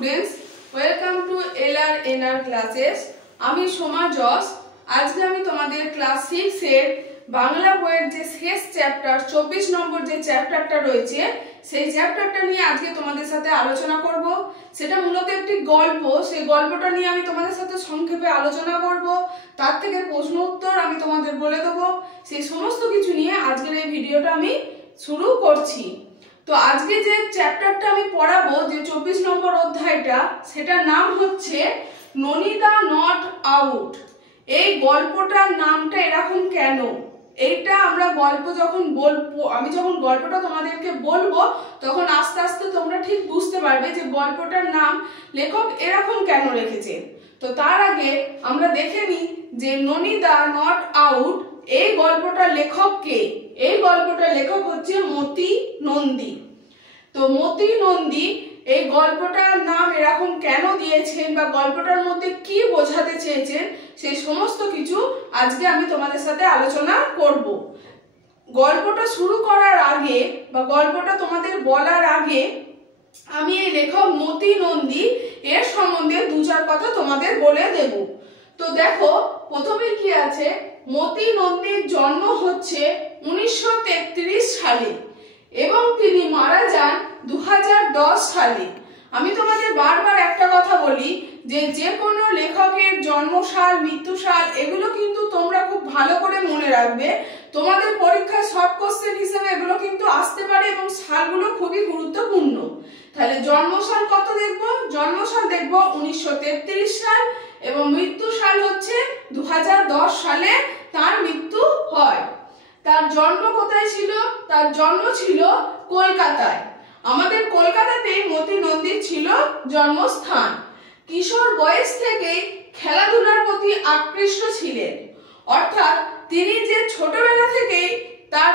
Students, welcome to LR classes. আমি Soma Jos. আজকে আমি তোমাদের ক্লাস 6 এর বাংলা বইয়ের যে শেষ চ্যাপ্টার 24 নম্বর যে চ্যাপ্টারটা রয়েছে সেই চ্যাপ্টারটা নিয়ে আজকে তোমাদের সাথে আলোচনা করব। সেটা মূলত একটি গল্প। সেই গল্পটা নিয়ে আমি তোমাদের সাথে সংক্ষেপে আলোচনা করব। তার থেকে প্রশ্ন উত্তর আমি তোমাদের বলে দেবো। সেই সমস্ত কিছু নিয়ে আজকের এই ভিডিওটা আমি শুরু করছি। তো আজকে যে চ্যাপ্টারটা আমি পড়াবো, যে 24 নম্বর অধ্যায়টা, সেটার নাম হচ্ছে ননিদা নট আউট। এই গল্পটার নামটা এরকম কেন? এইটা আমরা গল্প যখন বলবো, আমি যখন গল্পটা তোমাদেরকে বলবো, তখন আস্তে আস্তে তোমরা ঠিক বুঝতে পারবে যে গল্পটার নাম লেখক এরকম কেন রেখেছে। তো তার আগে আমরা দেখে নিই যে ননিদা নট আউট এই গল্পটার লেখক কে। এই গল্পটার লেখক হচ্ছে মতি নন্দী। তো মতি নন্দী এই গল্পটার নাম এরকম কেন দিয়েছেন বা গল্পটার মধ্যে কি বোঝাতে চেয়েছেন, সেই সমস্ত কিছু আজকে আমি তোমাদের সাথে আলোচনা করব। গল্পটা শুরু করার আগে বা গল্পটা তোমাদের বলার আগে আমি এই লেখক মতি নন্দী এর সম্বন্ধে দু চার কথা তোমাদের বলে দেব। তো দেখো, প্রথমে কি আছে, মতি নন্দীর জন্ম হচ্ছে 1933 সালে এবং তিনি মারা যান 2010 সালে। আমি তোমাদের বারবার একটা কথা বলি যে কোনো লেখকের জন্মসাল, মৃত্যুসাল এগুলো কিন্তু তোমরা খুব ভালো করে মনে রাখবে। তোমাদের পরীক্ষায় শর্ট কোশ্চেন হিসেবে এগুলো কিন্তু আসতে পারে এবং সালগুলো খুবই গুরুত্বপূর্ণ। তাহলে জন্মসাল কত দেখবো? জন্মসাল দেখবো 1933 সাল এবং মৃত্যু সাল হচ্ছে 2010 সালে তার মৃত্যু হয়। তার জন্ম কোথায় ছিল? তার জন্ম ছিল কলকাতায়। আমাদের কলকাতাতেই মতি নন্দীর ছিল জন্মস্থান। কিশোর বয়স থেকে খেলাধুলার প্রতি আকৃষ্ট ছিলেন, অর্থাৎ তিনি যে ছোটবেলা থেকে তার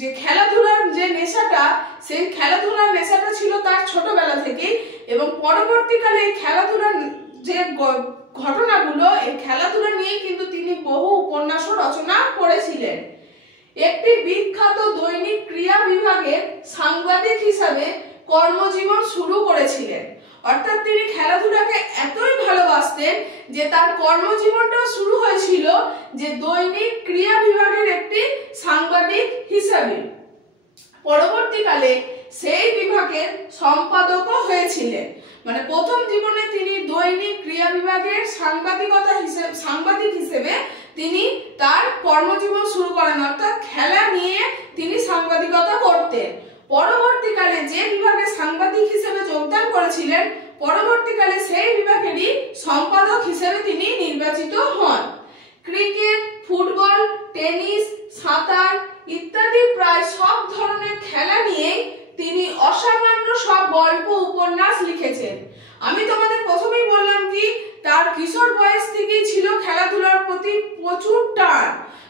যে খেলাধুলার যে নেশাটা, সেই খেলাধুলার নেশাটা ছিল তার ছোটবেলা থেকে। এবং পরবর্তীকালে এই খেলাধুলার যে ঘটনাগুলো, এই খেলাধুলা নিয়ে কিন্তু তিনি বহু উপন্যাসও রচনা করেছিলেন। একটি বিখ্যাত দৈনিক ক্রিয়া বিভাগের সাংবাদিক হিসাবে কর্মজীবন শুরু করেছিলেন। অর্থাৎ তিনি খেলাধুলাকে এতই ভালোবাসতেন যে তার কর্মজীবনটাও শুরু হয়েছিল যে দৈনিক ক্রিয়া বিভাগের একটি সাংবাদিক হিসাবে। পরবর্তীকালে সেই বিভাগের সম্পাদকও হয়েছিলেন। মানে প্রথম জীবনে তিনি দৈনিক ক্রিয়া বিভাগের সাংবাদিক হিসেবে তিনি তার কর্মজীবন শুরু করেন, অর্থাৎ খেলা নিয়ে তিনি সাংবাদিকতা করতেন। পরবর্তীকালে যে বিভাগে সাংবাদিক হিসেবে যোগদান করেছিলেন, পরবর্তীকালে সেই বিভাগেরই সম্পাদক হিসেবে তিনি নির্বাচিত হন। ক্রিকেট, ফুটবল, টেনিস, সাঁতার ইত্যাদি প্রায় সব ধরনের খেলা নিয়ে তিনি অসামান্য সব গল্প, উপন্যাস লিখেছেন। আমি তোমাদের প্রথমেই বললাম কি, তার কিশোর বয়স থেকেই ছিল খেলাধুলার প্রতি প্রচুর টান।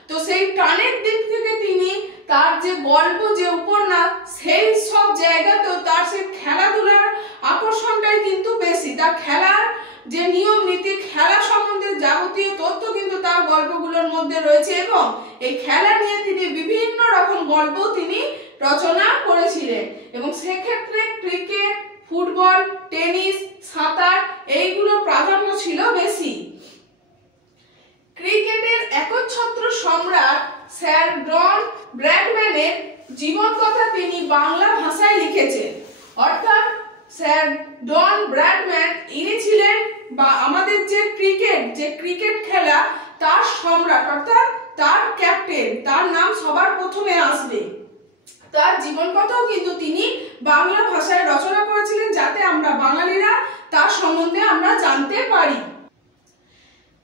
তো সেই টানের দিক থেকে তিনি তার যে গল্প, যে উপন্যাস, সেই সব জায়গাতেও তার সেই খেলাধুলার আকর্ষণটাই কিন্তু বেশি। তার খেলার যে নিয়ম নীতি, খেলা সম্বন্ধে যাবতীয় তথ্য কিন্তু তার গল্পগুলোর মধ্যে রয়েছে এবং এই খেলা নিয়ে তিনি বিভিন্ন রকম গল্প তিনি রচনা করেছিলেন। এবং সেক্ষেত্রে ক্রিকেট, ফুটবল, টেনিস, সাঁতার এইগুলোর প্রাধান্য ছিল বেশি। ক্রিকেটের একচ্ছত্র সম্রাট স্যার জন ব্র্যাডম্যানের জীবন কথা তিনি বাংলা ভাষায় লিখেছেন। অর্থাৎ স্যার জন ব্র্যাডম্যান ইনি ছিলেন বা আমাদের যে ক্রিকেট খেলা তার সম্রাট, অর্থাৎ তার ক্যাপ্টেন, তার নাম সবার প্রথমে আসবে। তার জীবন কথাও কিন্তু তিনি বাংলা ভাষায় রচনা করেছিলেন, যাতে আমরা বাঙালিরা তার সম্বন্ধে আমরা জানতে পারি।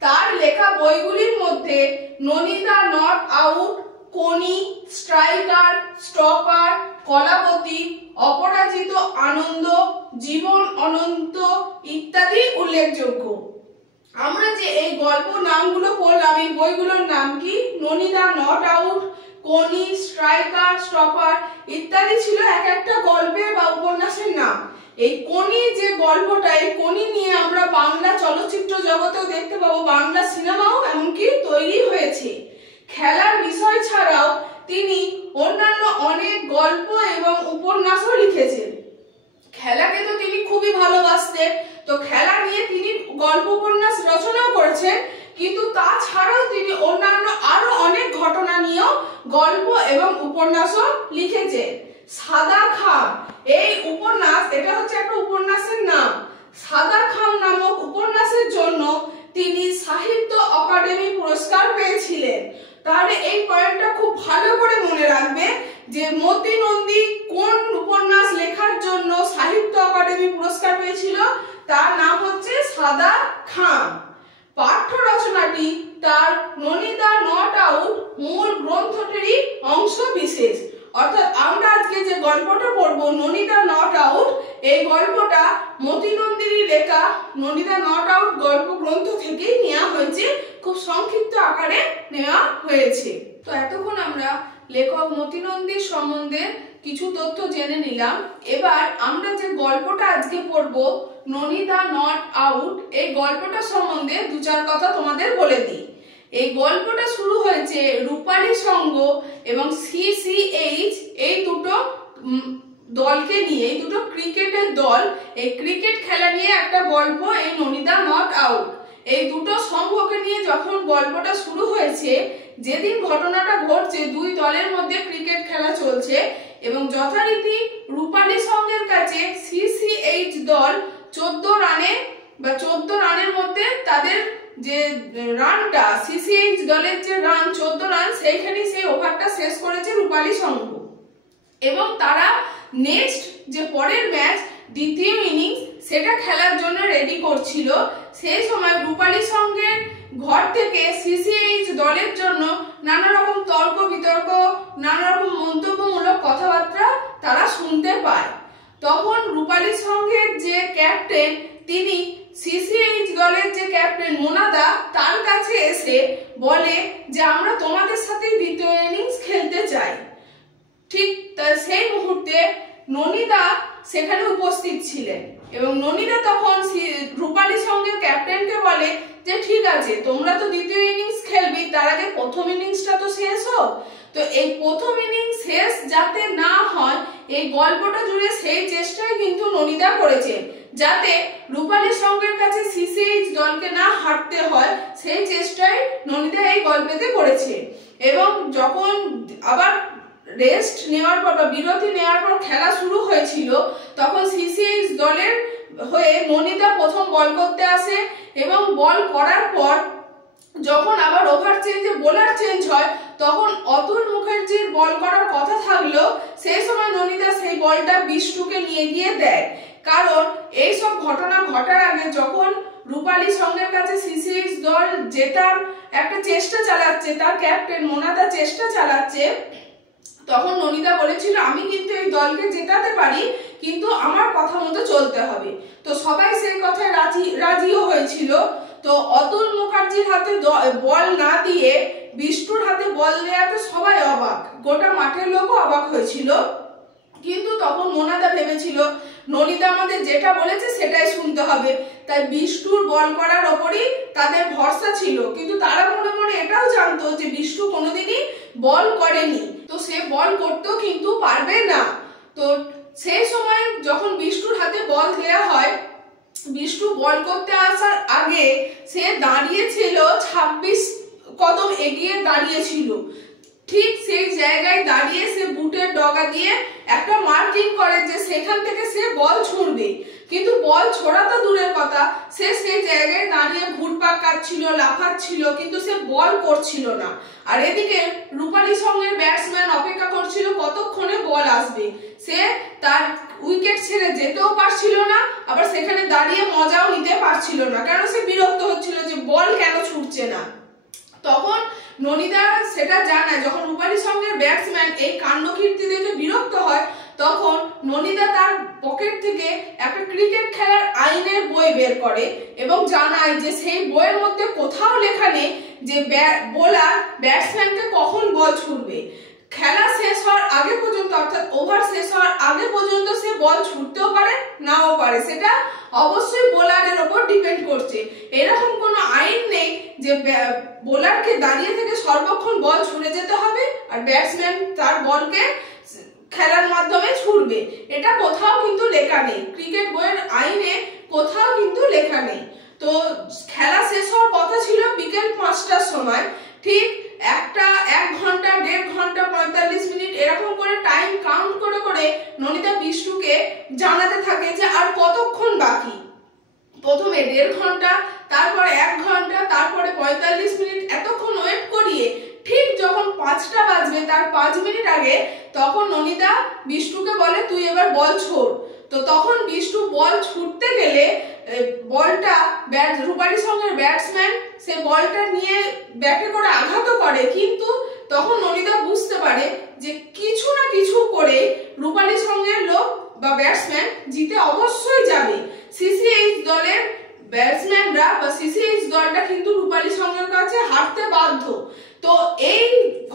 তার লেখা বইগুলির মধ্যে Nonida not out, Koni, striker, stopper, Kalabati, Aparajito Ananda, জীবন অনন্ত ইত্যাদি উল্লেখযোগ্য। আমরা যে এই গল্প নামগুলো পড়লাম, এই বইগুলোর নাম কি? Nonida not out, Koni, striker, stopper ইত্যাদি ছিল এক একটা গল্পের বা উপন্যাসের নাম। এই কোনি যে গল্পটা, এই কোনি নিয়ে আমরা বাংলা চলচ্চিত্র জগতেও দেখতে পাবো, বাংলা সিনেমাও এমনকি তৈরি হয়েছে। খেলার বিষয় ছাড়াও তিনি অন্যান্য অনেক গল্প এবং উপন্যাসও লিখেছেন। খেলাকে তো তিনি খুবই ভালোবাসতেন, তো খেলা নিয়ে তিনি গল্প উপন্যাস রচনাও করেছেন, কিন্তু তাছাড়াও তিনি অন্যান্য আরো অনেক ঘটনা নিয়েও গল্প এবং উপন্যাসও লিখেছেন। সাদা খাম এই উপন্যাস, এটা হচ্ছে একটা উপন্যাসের নাম। সাদা খাম নামক উপন্যাসের জন্য তিনি সাহিত্য অকাদেমি পুরস্কার পেয়েছিলেন। তাহলে এই পয়েন্টটা খুব ভালো করে মনে রাখবে যে মতি নন্দী কোন উপন্যাস লেখার জন্য সাহিত্য অকাদেমি পুরস্কার পেয়েছিল, তার নাম হচ্ছে সাদা খাম। পাঠ্য রচনাটি তার ননিদা নট আউট মূল গ্রন্থটিরই অংশ বিশেষ। অর্থাৎ আমরা আজকে যে গল্পটা পড়বো ননিদা নট আউট, এই গল্পটা মতি নন্দীর লেখা ননিদা নট আউট গল্প গ্রন্থ থেকেই নেওয়া হয়েছে, খুব সংক্ষিপ্ত আকারে নেওয়া হয়েছে। তো এতক্ষণ আমরা লেখক মতি নন্দীর সম্বন্ধে কিছু তথ্য জেনে নিলাম। এবার আমরা যে গল্পটা আজকে পড়বো ননিদা নট আউট, এই গল্পটা সম্বন্ধে দু চার কথা তোমাদের বলে দিই। এই গল্পটা শুরু হয়েছে রূপালী সংঘ এবং CCH এই দুটো দলকে নিয়ে, এই দুটো ক্রিকেটের দল, এই ক্রিকেট খেলা নিয়ে একটা গল্প এই ননিদা নট আউট। এই দুটো সংঘকে নিয়ে যখন গল্পটা শুরু হয়েছে, যেদিন ঘটনাটা ঘটছে দুই দলের মধ্যে ক্রিকেট খেলা চলছে এবং যথারীতি রূপালী সংঘের কাছে CCH দল 14 রানে বা 14 রানের মধ্যে তাদের যে রানটা, CCH দলের যে রান 14 রান, সেইখানে সেই ওভারটা শেষ করেছে রূপালী সংঘ। এবং তারা নেক্সট যে পরের ম্যাচ দ্বিতীয় ইনিংস সেটা খেলার জন্য রেডি করছিল। সেই সময় রূপালী সংঘের ঘর থেকে CCH দলের জন্য নানা রকম তর্ক বিতর্ক, নানা রকম মন্তব্যমূলক কথাবার্তা তারা শুনতে পায়। তখন রূপালী সংঘের যে ক্যাপ্টেন, তিনি CCH দলের যে ক্যাপ্টেন মোনাদা, তার কাছে এসে বলে যে আমরা তোমাদের সাথে দ্বিতীয় ইনিংস খেলতে চাই। ঠিক সেই মুহূর্তে ননিদা সেখানে উপস্থিত ছিলেন এবং ননিদা তখন রূপালী সংঘের ক্যাপ্টেনকে বলে যে ঠিক আছে, তোমরা তো দ্বিতীয় ইনিংস খেলবি, তার আগে প্রথম ইনিংসটা তো শেষ হোক। তো এই প্রথম ইনিংস শেষ যাতে না হয়, এই গল্পটা জুড়ে সেই চেষ্টাই কিন্তু ননিদা করেছে, যাতে রূপালী সংঘের কাছে CCH দলকে না হারতে হয়, সেই চেষ্টাই ননিদা এই গল্পেতে করেছে। এবং যখন আবার রেস্ট নেওয়ার পর বা বিরতি নেওয়ার পর খেলা শুরু হয়েছিল, তখন CCH দলের হয়ে ননিদা প্রথম বল করতে আসে এবং বল করার পর যখন আবার ওভার চেঞ্জে বোলার চেঞ্জ হয়, তখন অতুল মুখার্জির বল করার কথা থাকলেও সেই সময় ননিদা সেই বলটা বিষ্টুকে নিয়ে গিয়ে দেয়। কারণ এই সব ঘটনা ঘটার আগে যখন রূপালী সংঘের কাছে CCH দল জেতার একটা চেষ্টা চালাচ্ছে, তার ক্যাপ্টেন মোনাদা চেষ্টা চালাচ্ছে, তখন ননিদা বলেছিল আমি কিন্তু এই দলকে জেতাতে পারি, কিন্তু আমার কথা মতো চলতে হবে। তো সবাই সেই কথায় রাজিও হয়েছিল। তো অতুল মুখার্জির হাতে বল না দিয়ে বিষ্টুর হাতে বল দেওয়াতে সবাই অবাক, গোটা মাঠের লোকও অবাক হয়েছিল। কিন্তু তখন মোনাদা ভেবেছিল ননিদা আমাদের যেটা বলেছে সেটাই শুনতে হবে, তাই বিষ্টুর বল করার ওপরই তাদের ভরসা ছিল। কিন্তু তারা মনে মনে এটাও জানতো যে বিষ্টু কোনোদিনই বল করেনি, তো সে বল করতেও কিন্তু পারবে না। তো সেই সময় যখন বিষ্টুর হাতে বল দেয়া হয়, বিষ্টু বল করতে আসার আগে সে দাঁড়িয়েছিল 26 কদম এগিয়ে দাঁড়িয়েছিল। ঠিক সেই জায়গায় দাঁড়িয়ে সে বুটের ডগা দিয়ে একটা মার্কিং করে যে সেখান থেকে সে বল ছুঁড়বে, কিন্তু বল ছোড়া তো দূরের কথা, সে সেই জায়গায় দাঁড়িয়ে ঘুরপাক কাটছিল, লাফাচ্ছিল, কিন্তু সে বল করছিল না। আর এদিকে রূপালী সংঘের ব্যাটসম্যান অপেক্ষা করছিল কতক্ষণে বল আসবে। সে তার উইকেট ছেড়ে যেতেও পারছিল না, আবার সেখানে দাঁড়িয়ে মজাও নিতে পারছিল না, কারণ সে বিরক্ত হচ্ছিল যে বল কেন ছুটছে না। তখন ননিদা সেটা জানায়, যখন রূপালী সংঘের ব্যাটসম্যান এই কাণ্ডকীর্তি দেখে বিরক্ত হয়, তখন ননিদা তার পকেট থেকে একটা ক্রিকেট খেলার আইনের বই বের করে এবং জানায় যে সেই বইয়ের মধ্যে কোথাও লেখা নেই যে বোলার ব্যাটসম্যানকে কখন বল ছুড়বে। খেলা শেষ হওয়ার আগে পর্যন্ত, অর্থাৎ ওভার শেষ হওয়ার আগে পর্যন্ত সে বল ছুটতেও পারে নাও পারে, সেটা অবশ্যই বোলারের ওপর ডিপেন্ড করছে। এরকম কোনো আইন নেই যে বোলারকে দাঁড়িয়ে থেকে সর্বক্ষণ বল ছুড়ে যেতে হবে আর ব্যাটসম্যান তার বলকে খেলার মাধ্যমে ছুড়বে, এটা কোথাও কিন্তু লেখা নেই, ক্রিকেট বইয়ের আইনে কোথাও কিন্তু তো খেলা শেষ হওয়ার কথা ছিল বিকেল 5টার সময়। ঠিক 1 ঘন্টা 1.5 ঘন্টা 45 মিনিট এরকম করে টাইম কাউন্ট করে করে ননিদা বিষ্টুকে জানাতে থাকে যে আর কতক্ষণ বাকি। প্রথমে 1.5 ঘন্টা, তারপর 1 ঘন্টা, তারপরে 45 মিনিট, এতক্ষণ ওয়েট করিয়ে ঠিক যখন 5টা বাজবে তার 5 মিনিট আগে তখন ননিদা বিষ্টুকে বলে তুই এবার বল ছোড়। তো তখন বিষ্টু বল ছুটতে গেলে বলটা রূপালী সঙ্গের ব্যাটসম্যান সে বলটা নিয়ে ব্যাটে করে আঘাত করে, কিন্তু তখন ননিদা বুঝতে পারে যে কিছু না কিছু করে রূপালী সঙ্গের লোক বা ব্যাটসম্যান জিতে অবশ্যই যাবে। সিসিএইচ দলের ব্যাটসম্যানরা বা সিসিএইচ দলটা কিন্তু রূপালী সঙ্গের কাছে হারতে বাধ্য। তো এই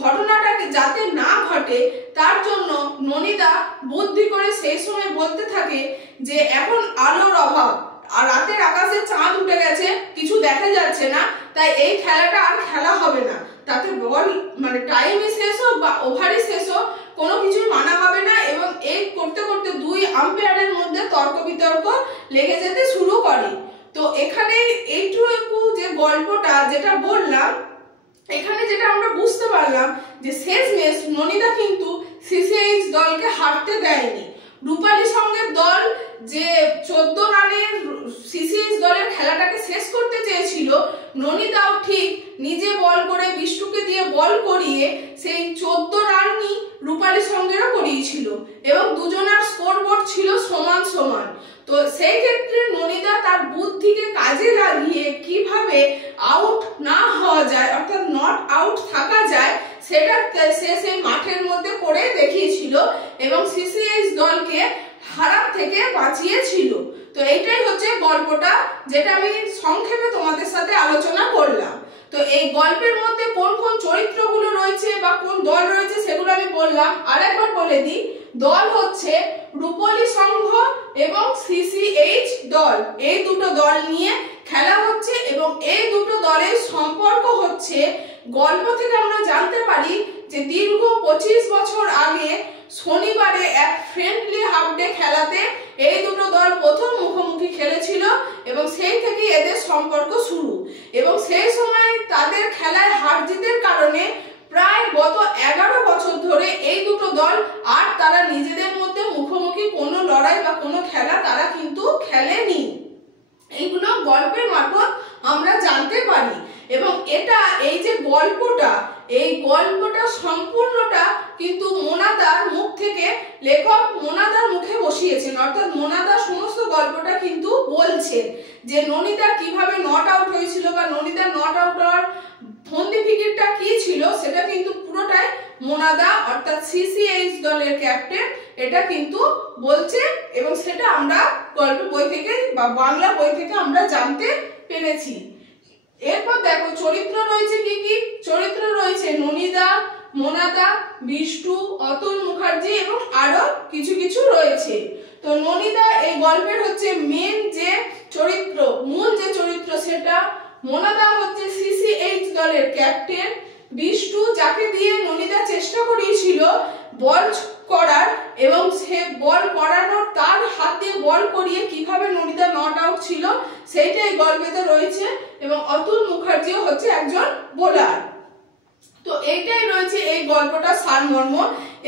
ঘটনাটাকে যাতে না ঘটে তার জন্য ননিদা বুদ্ধি করে সেই সময় বলতে থাকে যে এখন আলোর অভাব আর রাতের আকাশে চাঁদ উঠে গেছে, কিছু দেখা যাচ্ছে না, তাই এই খেলাটা আর খেলা হবে না। তাতে বল মানে টাইমই শেষ হোক বা ওভারই শেষ হোক কোনো কিছুই মানা হবে না। এবং এই করতে করতে 2 আম্পায়ারের মধ্যে তর্ক বিতর্ক লেগে যেতে শুরু করে। তো এখানে এইটুকু যে গল্পটা যেটা বললাম, এখানে যেটা আমরা বুঝতে পারলাম যে শেষমেশ ননিদা কিন্তু সিসিএইচ দলকে হারতে দেয়নি। রূপালী সঙ্গের দল যে 14 রানের সিসিএইচ দলের খেলাটাকে শেষ করতে চেয়েছিল, ননিদাও ঠিক নিজে বল করে বিষ্টুকে দিয়ে বল করিয়ে সেই 14 রানই রূপালী সঙ্গেরও করিয়েছিল এবং দুজনের স্কোরবোর্ড ছিল সমান সমান। তো সেই ক্ষেত্রে ননিদা তার বুদ্ধিকে কাজে লাগিয়ে কিভাবে আউট না হওয়া যায় অর্থাৎ নট আউট থাকা যায় সেটা সে সেই মাঠের মধ্যে করে দেখিয়েছিল এবং সিসিএইচ দলকে হারার থেকে বাঁচিয়েছিল। তো এইটাই হচ্ছে গল্পটা যেটা আমি সংক্ষেপে তোমাদের সাথে আলোচনা করলাম। তো এই গল্পের মধ্যে কোন কোন চরিত্রগুলো রয়েছে বা কোন দল রয়েছে সেগুলো আমি বললাম। আরেকবার বলে দিই, দল হচ্ছে রূপালী সংঘ এবং সিসিএইচ দল, এই দুটো দল নিয়ে খেলা হচ্ছে এবং এই দুটো দলের সম্পর্ক হচ্ছে গল্প থেকে আমরা জানতে পারি যে দীর্ঘ 25 বছর আগে শনিবারে এক ফ্রেন্ডলি হাফ ডে খেলাতে এই দুটো দল প্রথম মুখোমুখি খেলেছিল এবং সেই থেকে এদের সম্পর্ক শুরু। এবং সেই সময় তাদের খেলায় হার জিতের কারণে প্রায় গত 11 বছর ধরে এই দুটো দল আর তারা নিজেদের মধ্যে মুখোমুখি কোনো লড়াই বা কোনো খেলা তারা কিন্তু খেলেনি। এইগুলো গল্পের মারফত আমরা জানতে পারি এবং এটা এই যে গল্পটা, এই গল্পটা সম্পূর্ণটা কিন্তু মোনাদার মুখ থেকে লেখক মোনাদার মুখে বসিয়েছেন, অর্থাৎ মোনাদার সমস্ত গল্পটা কিন্তু বলছে যে ননিদা কিভাবে নট আউট হয়েছিল বা ননিদা নট আউট হওয়ার ফন্দি ফিকিরটা কি ছিল সেটা কিন্তু পুরোটাই মোনাদা অর্থাৎ সিসিএইচ দলের ক্যাপ্টেন এটা কিন্তু বলছে এবং সেটা আমরা গল্প বই থেকে বা বাংলা বই থেকে আমরা জানতে পেরেছি। এরপর দেখো চরিত্র রয়েছে কি কি, চরিত্র রয়েছে ননিদা, মোনাদা, বিষ্টু, অতুল মুখার্জি এবং আরো কিছু কিছু রয়েছে। তো ননিদা এই গল্পের হচ্ছে মেন যে চরিত্র, মূল যে চরিত্র সেটা। মোনাদা হচ্ছে সিসিএইচ দলের ক্যাপ্টেন। বিষ্টু যাকে দিয়ে ননিদা চেষ্টা করিয়েছিল বল করার এবং সে বল করানোর তার হাতে বল করিয়ে কিভাবে ননিদা নট আউট ছিল সেইটাই গল্পেতে রয়েছে এবং অতুল মুখার্জিও হচ্ছে একজন বোলার। তো এইটাই রয়েছে এই গল্পটা সারমর্ম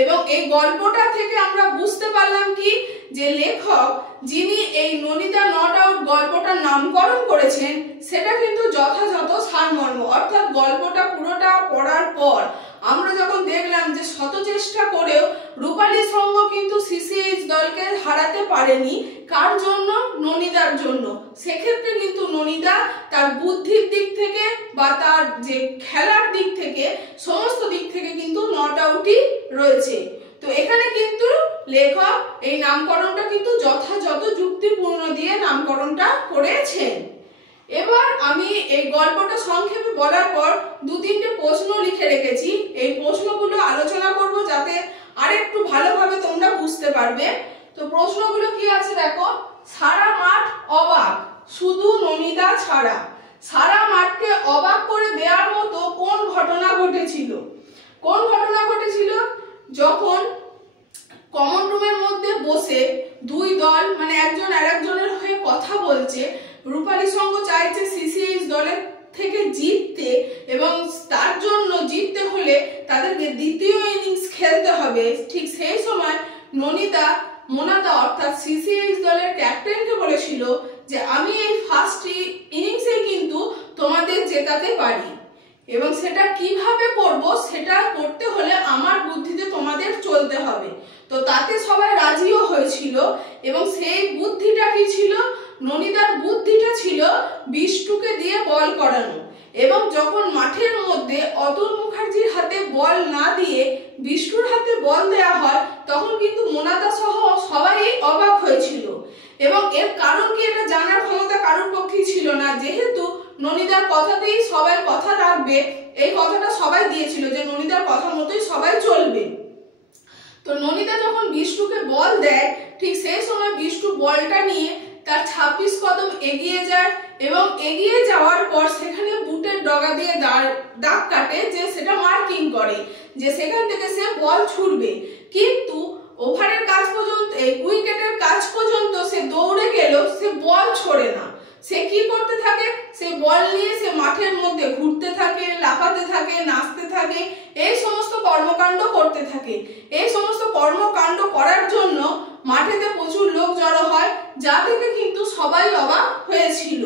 এবং এই গল্পটা থেকে আমরা বুঝতে পারলাম কি যে লেখক যিনি এই ননিদা নট আউট গল্পটার নামকরণ করেছেন সেটা কিন্তু যথাযথ সারমর্ম, অর্থাৎ গল্পটা পুরোটা পড়ার পর আমরা যখন দেখলাম যে শত চেষ্টা করেও রূপালী সংঘ কিন্তু সিসিএইচ দলকে হারাতে পারেনি, কার জন্য? ননিদার জন্য। সেক্ষেত্রে কিন্তু ননিদা তার বুদ্ধির দিক থেকে বা তার যে খেলার দিক থেকে সমস্ত দিক থেকে কিন্তু নট আউটই রয়েছে। তো এখানে কিন্তু লেখক এই নামকরণটা কিন্তু যথাযথ যুক্তিপূর্ণ দিয়ে নামকরণটা করেছেন। এবার আমি এই গল্পটা সংক্ষেপে বলার পর 2-3টে প্রশ্ন লিখে রেখেছি, এই প্রশ্নগুলো আলোচনা করব যাতে আরেকটু ভালোভাবে তোমরা বুঝতে পারবে। তো প্রশ্নগুলো কি আছে দেখো, সারা মাঠ অবাক শুধু ননিদা ছাড়া, সারা মাঠকে অবাক করে দেওয়ার মতো কোন ঘটনা ঘটেছিল? কোন ঘটনা ঘটেছিল? যখন কমন রুমের মধ্যে বসে দুই দল মানে একজন আরেকজনের হয়ে কথা বলছে। রূপালী সংঘ চাইছে সিসিএইচ দলের থেকে জিততে, এবং তার জন্য জিততে হলে তাদেরকে দ্বিতীয় ইনিংস খেলতে হবে। ঠিক সেই সময় মোনাদা অর্থাৎ সিসিএইচ দলের ক্যাপ্টেনকে বলেছিল যে আমি এই ফার্স্ট ইনিংসে কিন্তু তোমাদের জেতাতে পারি, এবং সেটা কিভাবে করব, সেটা করতে হলে আমার বুদ্ধিতে তোমাদের চলতে হবে। তো তাতে সবাই রাজিও হয়েছিল, এবং সেই বুদ্ধিটা কি ছিল? ননিদার বুদ্ধিটা ছিল বিষ্টুকে দিয়ে বল করানো। এবং যখন মাঠের মধ্যে অতুল মুখার্জির হাতে বল না দিয়ে বিষ্টুর হাতে বল দেয়া হয়, তখন কিন্তু মোনাদা সহ সবাই অবাক হয়েছিল। এবং এর কারণ কি, এটা জানার ক্ষমতা কারোর পক্ষেই ছিল না, যেহেতু ননিদার কথাতেই সবাই কথা রাখবে, এই কথাটা সবাই দিয়েছিল যে ননিদার কথা মতোই সবাই চলবে। তো ননিদা যখন বিষ্টুকে বল দেয়, ঠিক সেই সময় বিষ্টু বলটা নিয়ে তার 26 কদম এগিয়ে যায়, এবং এগিয়ে যাওয়ার পর সেখানে বুটের ডগা দিয়ে দাগ কাটে, যে সেটা মার্কিং করে যে সেখান থেকে সে বল ছুড়বে। কিন্তু ওভারের কাজ পর্যন্ত, উইকেটের কাজ পর্যন্ত সে দৌড়ে গেল, সে বল ছোড়ে না। সে কি করতে থাকে? সে বল নিয়ে সে মাঠের মধ্যে ঘুরতে থাকে, লাফাতে থাকে, নাচতে থাকে, এই সমস্ত কর্মকাণ্ড করতে থাকে। এই সমস্ত কর্মকাণ্ড করার জন্য মাঠেতে প্রচুর লোক জড়ো হয়, যা থেকে কিন্তু সবাই অবাক হয়েছিল।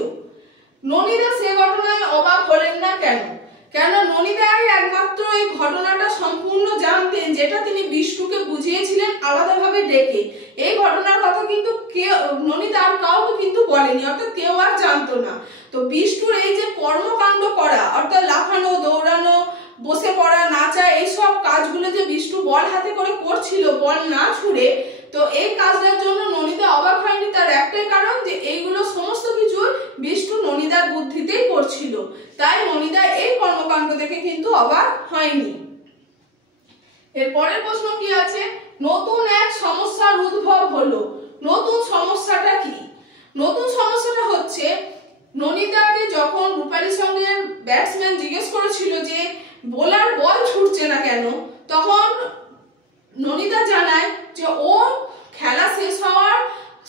ননিদা সে ঘটনায় অবাক হলেন না কেন? কেন ননিদাই একমাত্র এই ঘটনাটা সম্পূর্ণ জানতেন, যেটা তিনি বিষ্টুকে বুঝিয়েছিলেন আলাদাভাবে ডেকে। এই ঘটনার কথা কিন্তু ননিদা আর কাউকে কিন্তু বলেনি, অর্থাৎ কেউ আর জানতো না। তো বিষ্টুর এই যে কর্মকাণ্ড করা, অর্থাৎ লাফানো, দৌড়ানো, বসে পড়া, নাচা, এইসব কাজগুলো যে বিষ্টু বল হাতে করে করছিল বল না ছুড়ে, তো এই কাজটার জন্য ননিদা অবাক হয়নি। তার একটাই কারণ, যে এইগুলো সমস্ত কিছু বিষ্টু ননিদার বুদ্ধিতেই করছিল, তাই ননিদা এই কর্মকাণ্ড দেখে কিন্তু অবাক হয়নি। এর পরের প্রশ্ন কি আছে? নতুন এক সমস্যার উদ্ভব হলো। নতুন সমস্যাটা কি? নতুন সমস্যাটা হচ্ছে, ননিদাকে যখন রূপালী সংঘের ব্যাটসম্যান জিজ্ঞেস করেছিল যে বোলার বল ছুটছে না কেন, তখন ননিদা জানায় যে ও খেলা শেষ হওয়ার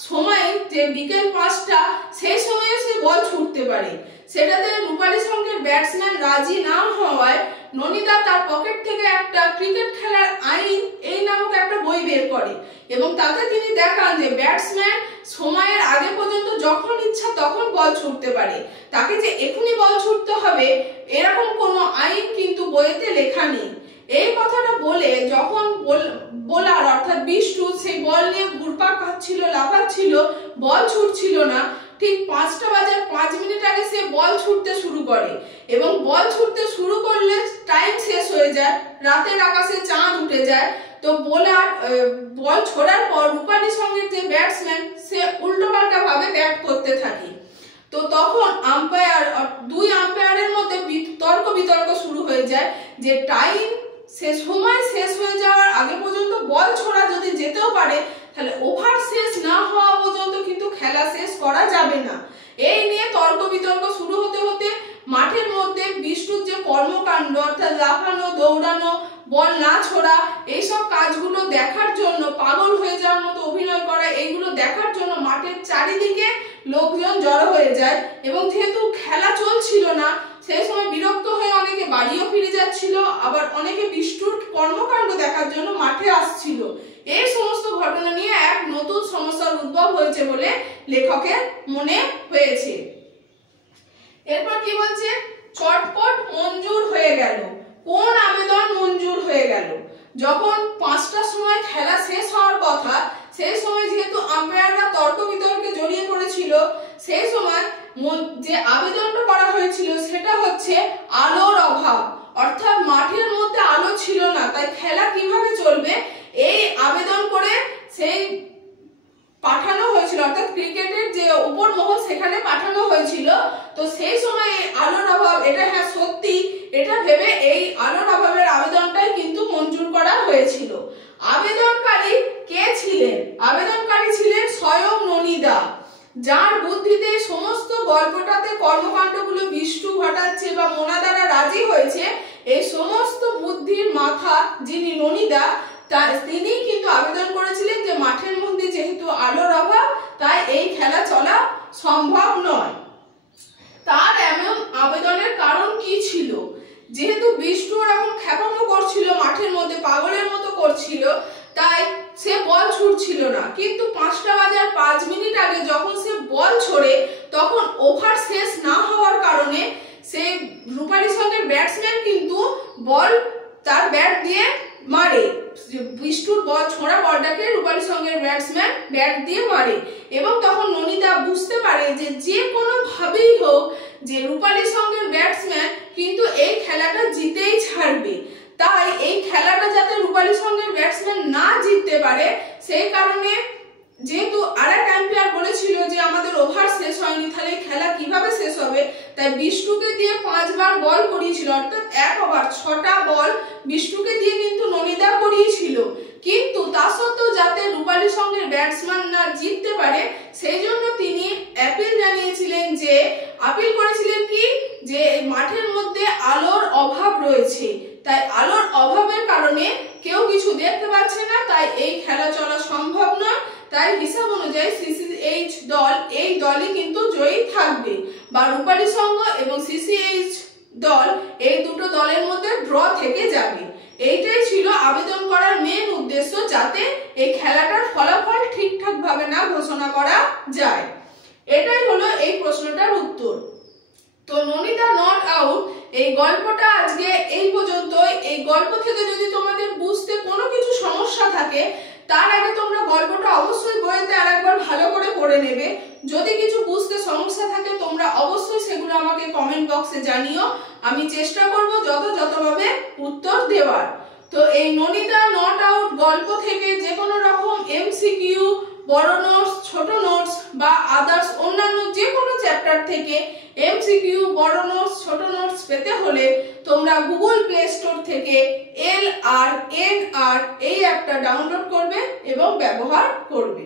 সময়, যে বিকেল 5টা, সেই সময়ে সে বল ছুটতে পারে। সেটাতে রূপালী সংঘের ব্যাটসম্যান রাজি না হওয়ায় ননিদা তার পকেট থেকে একটা ক্রিকেট খেলার আইন এই নামক একটা বই বের করে, এবং তাতে তিনি দেখান যে ব্যাটসম্যান সময়ের আগে পর্যন্ত যখন ইচ্ছা তখন বল ছুটতে পারে, তাকে যে এখনই বল ছুটতে হবে এরকম কোনো আইন কিন্তু বইতে লেখা নেই। এই কথাটা বলে যখন বোলার অর্থাৎ বিষ্টু সেই বল নিয়ে ঘুরপাক খাচ্ছিল, লাফাচ্ছিল, বল ছুটছিল না, ঠিক 5টা বাজার 5 মিনিট আগে সে বল ছুটতে শুরু করে, এবং বল ছুটতে শুরু করলে টাইম শেষ হয়ে যায়, রাতের আকাশে চাঁদ উঠে যায়। তো বোলার বল ছোড়ার পর রূপালী সংঘের যে ব্যাটসম্যান সে উল্টোপাল্টা ভাবে ব্যাট করতে থাকে। তো তখন দুই আম্পায়ারের মধ্যে তর্ক বিতর্ক শুরু হয়ে যায়, যে টাইম সময় শেষ হয়ে যাওয়ার আগে পর্যন্ত বল ছোড়া যদি যেতেও পারে, তাহলে ওভার শেষ না হওয়া পর্যন্ত কিন্তু খেলা শেষ করা যাবে না। এই নিয়ে তর্ক বিতর্ক শুরু হতে হতে মাঠের মধ্যে বিষ্টুর যে কর্মকাণ্ড, অর্থাৎ লাফানো, দৌড়ানো, বল না ছোড়া, এইসব কাজগুলো দেখার জন্য, পাগল হয়ে যাওয়ার মতো অভিনয় করা, এইগুলো দেখার জন্য মাঠের চারিদিকে লোকজন জড়ো হয়ে যায়। এবং যেহেতু খেলা চলছিল না, সেই সময় বিরক্ত হয়ে অনেকে বাড়িও ফিরে যাচ্ছিল, আবার অনেকে বিষ্টুর কর্মকাণ্ড দেখার জন্য মাঠে আসছিল। এই সমস্ত ঘটনা নিয়ে এক নতুন সমস্যার উদ্ভব হয়েছে বলে লেখকের মনে হয়েছে। এরপর কি বলছে? চটপট মঞ্জুর হয়ে গেল। কোন আবেদন মঞ্জুর হয়ে গেল? যখন 5টার সময় খেলা শেষ হওয়ার কথা, সেই সময় যেহেতু আম্পায়াররা তর্ক বিতর্কে জড়িয়ে পড়েছিল, সেই সময় যে আবেদনটা করা হয়েছিল সেটা হচ্ছে আলোর অভাব, অর্থাৎ মাঠের মধ্যে আলো ছিল না, তাই খেলা কিভাবে চলবে এই আবেদন করে সেই পাঠানো হয়েছিল, অর্থাৎ ক্রিকেটের যে উপর মহল সেখানে পাঠানো হয়েছিল। তো সেই সময় এই আলোর অভাব, এটা হ্যাঁ সত্যি, এটা ভেবে এই আলোর অভাবের আবেদনটাই কিন্তু মঞ্জুর করা হয়েছিল। আবেদনকারী কে ছিলেন? আবেদনকারী ছিলেন স্বয়ং ননিদা, যার বুদ্ধিতে সমস্ত গল্পটাতে কর্মকাণ্ডগুলো বিষ্টু ঘটাচ্ছে বা মোনাদারা রাজি হয়েছে, এই সমস্ত বুদ্ধির মাথা যিনি ননিদা, তিনি কিন্তু আবেদন করেছিলেন যে মাঠের মধ্যে যেহেতু আলোর অভাব, তাই এই খেলা চলা সম্ভব নয়। তার এমন আবেদনের কারণ কি ছিল? যেহেতু বিষ্টু ওরকম খ্যাপামো করছিল, মাঠের মধ্যে পাগলের মতো করছিল, তাই সে বল ছুটছিল না। কিন্তু 5টা বাজার 5 মিনিট আগে যখন সে বল ছোড়ে, তখন ওভার শেষ না হওয়ার কারণে সেই রূপালী সংঘের ব্যাটসম্যান কিন্তু বল তার ব্যাট দিয়ে মারে। বিষ্টুর বল ছোড়া বলটাকে রূপালী সংঘের ব্যাটসম্যান ব্যাট দিয়ে মারে, এবং তখন ননিদা বুঝতে পারে যে যে কোনো ভাবেই হোক যে রূপালী সংঘের ব্যাটসম্যান কিন্তু এই খেলাটা জিতেই ছাড়বে। তাই এই খেলাটা যাতে রূপালী সংঘের ব্যাটসম্যান না জিততে পারে, সেই কারণে যেহেতু আরেক আম্পায়ার বলেছিল যে আমাদের ওভার শেষ হয়নি, তাহলে খেলা কিভাবে শেষ হবে, তাই বিষ্টুকে দিয়ে 5 বার বল করিয়েছিল, অর্থাৎ 1 ওভার 6টা বল বিষ্টুকে দিয়ে কিন্তু ননিদা করিয়েছিল। কিন্তু তা সত্ত্বেও যাতে রূপালী সংঘের ব্যাটসম্যান না জিততে পারে, সেই জন্য তিনি অ্যাপিল জানিয়েছিলেন, যে আপিল করেছিলেন কি, যে মাঠের মধ্যে আলোর অভাব রয়েছে, তাই আলোর অভাবের কারণে কেউ কিছু দেখতে পাচ্ছে না, তাই এই খেলা চলা সম্ভব নয়। তাই হিসাব অনুযায়ী সিসিএইচ দল এই দলই কিন্তু জয়ী থাকবে, বা রূপালী সংঘ এবং সিসিএইচ দল এই দুটো দলের মধ্যে ড্র থেকে যাবে। এইটাই ছিল আবেদন করার মেন উদ্দেশ্য, যাতে এই খেলাটার ফলাফল ঠিকঠাক ভাবে না ঘোষণা করা যায়। এটাই হলো এই প্রশ্নটার উত্তর। তো ননিদা নট আউট এই গল্পটা আজকে এই পর্যন্তই। এই গল্প থেকে যদি তোমাদের বুঝতে কোনো কিছু সমস্যা থাকে, তার আগে তোমরা গল্পটা অবশ্যই বইতে আরেকবার ভালো করে পড়ে নেবে। যদি কিছু বুঝতে সমস্যা থাকে তোমরা অবশ্যই সেগুলো আমাকে কমেন্ট বক্সে জানিও, আমি চেষ্টা করব যথাযথভাবে উত্তর দেওয়ার। তো এই ননিদা নট আউট গল্প থেকে যে কোনো রকম এমসিকিউ, বড় নোটস, ছোট নোটস বা আদার্স অন্যান্য যে কোনো চ্যাপ্টার থেকে এমসিকিউ, বড় নোটস, ছোট নোটস পেতে হলে তোমরা গুগল প্লে স্টোর থেকে LRNR এই অ্যাপটা ডাউনলোড করবে এবং ব্যবহার করবে।